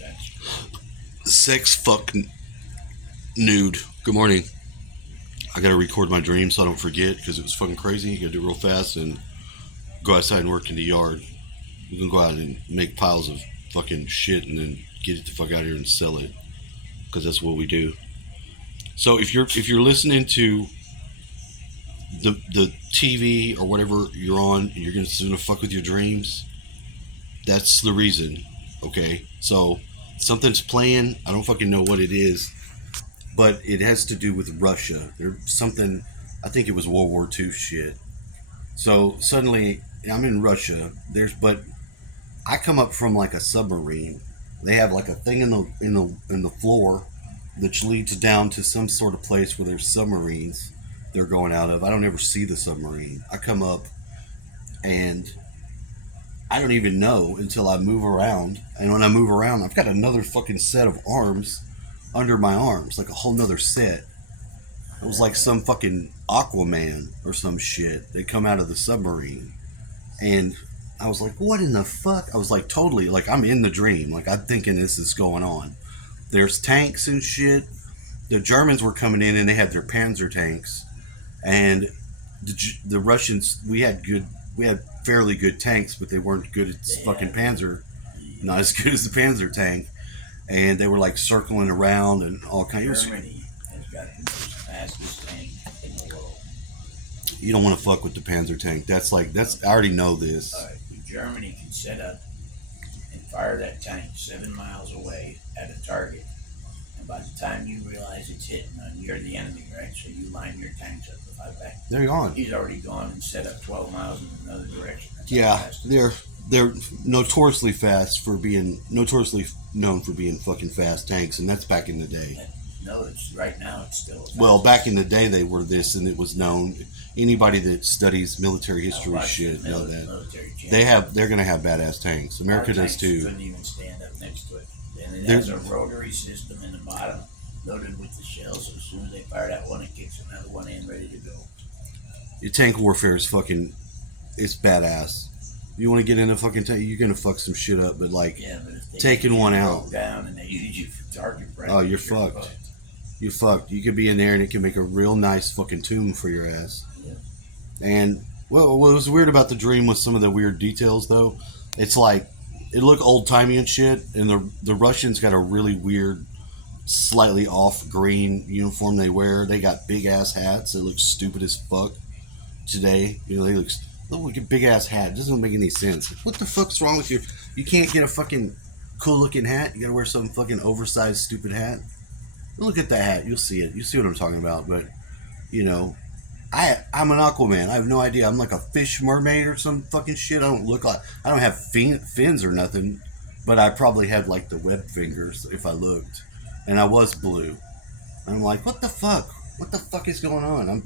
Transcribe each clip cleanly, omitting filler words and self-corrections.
That's true. Sex, fuck, nude. Good morning. I gotta record my dream so I don't forget because it was fucking crazy. You gotta do it real fast and go outside and work in the yard. You can go out and make piles of fucking shit and then get it the fuck out of here and sell it because that's what we do. So if you're listening to the TV or whatever you're on, and you're gonna fuck with your dreams. That's the reason. Okay, so something's playing. I don't fucking know what it is, but it has to do with Russia. There's something. I think it was World War II shit. So suddenly I'm in Russia. But I come up from like a submarine. They have like a thing in the floor that leads down to some sort of place where there's submarines they're going out of. I don't ever see the submarine. I come up and I don't even know until I move around. And when I move around, I've got another fucking set of arms under my arms, like a whole nother set. It was like some fucking Aquaman or some shit. They come out of the submarine. And I was like, what in the fuck? I was like, totally, like, I'm in the dream. Like, I'm thinking this is going on. There's tanks and shit. The Germans were coming in and they had their Panzer tanks. And the Russians, we had fairly good tanks, but they weren't good at fucking Panzer. Not as good as the Panzer tank. And they were like circling around and all kinds. Germany has got the most fastest tank in the world. You don't want to fuck with the Panzer tank. That's I already know this. Germany can set up and fire that tank 7 miles away at a target. And by the time you realize it's hitting, you're the enemy, right? So you line your tanks up to fight back. They're gone. He's already gone and set up 12 miles in another direction. That's yeah, they're notoriously notoriously known for being fucking fast tanks, and that's back in the day. No, it's right now. It's still well. Back in the day, they were this, and it was known. Anybody that studies military history should know that they're gonna have badass tanks. America does too. Couldn't even stand up next to it, and it has a rotary system in the bottom loaded with the shells. So as soon as they fire that one, it kicks another one in, ready to go. Your tank warfare is fucking. It's badass. You want to get in a fucking tank, you're gonna fuck some shit up. But like, taking one out down and they use you for target practice. Oh, you're fucked. You're fucked. You could be in there and it can make a real nice fucking tomb for your ass. Yeah. And well, what was weird about the dream was some of the weird details though. It's like it looked old timey and shit, and the Russians got a really weird, slightly off green uniform they wear. They got big ass hats that look stupid as fuck today. You know, they look like a big ass hat. It doesn't make any sense. What the fuck's wrong with you? You can't get a fucking cool looking hat. You gotta wear some fucking oversized stupid hat. Look at that hat. You'll see it. You see what I'm talking about. But, you know, I'm an Aquaman. I have no idea. I'm like a fish mermaid or some fucking shit. I don't have fins or nothing. But I probably had like the web fingers if I looked. And I was blue. And I'm like, what the fuck? What the fuck is going on?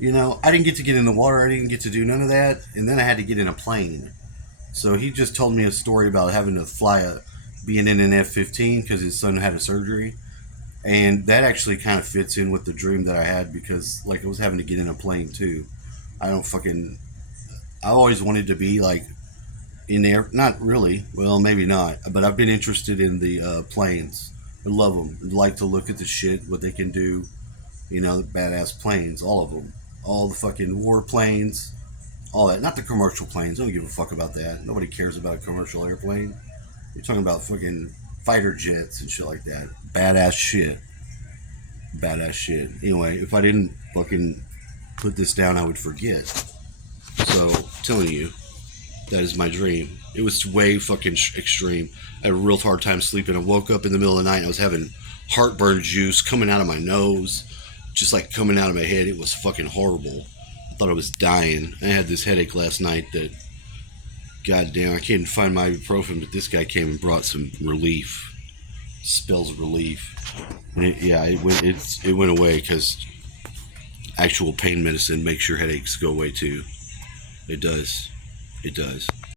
I didn't get to get in the water. I didn't get to do none of that. And then I had to get in a plane. So he just told me a story about having to being in an F-15 because his son had a surgery. And that actually kind of fits in with the dream that I had because, like, I was having to get in a plane, too. I always wanted to be, like, in there. Not really. Well, maybe not. But I've been interested in the planes. I love them. I'd like to look at the shit, what they can do. You know, the badass planes. All of them. All the fucking war planes. All that. Not the commercial planes. I don't give a fuck about that. Nobody cares about a commercial airplane. You're talking about fucking fighter jets and shit like that. Badass shit. Badass shit. Anyway, if I didn't fucking put this down, I would forget. So, I'm telling you, that is my dream. It was way fucking extreme. I had a real hard time sleeping. I woke up in the middle of the night and I was having heartburn juice coming out of my nose. Just like coming out of my head. It was fucking horrible. I thought I was dying. I had this headache last night that, goddamn, I couldn't find my ibuprofen, but this guy came and brought some relief. Spells relief. And it went away because actual pain medicine makes your headaches go away too. It does.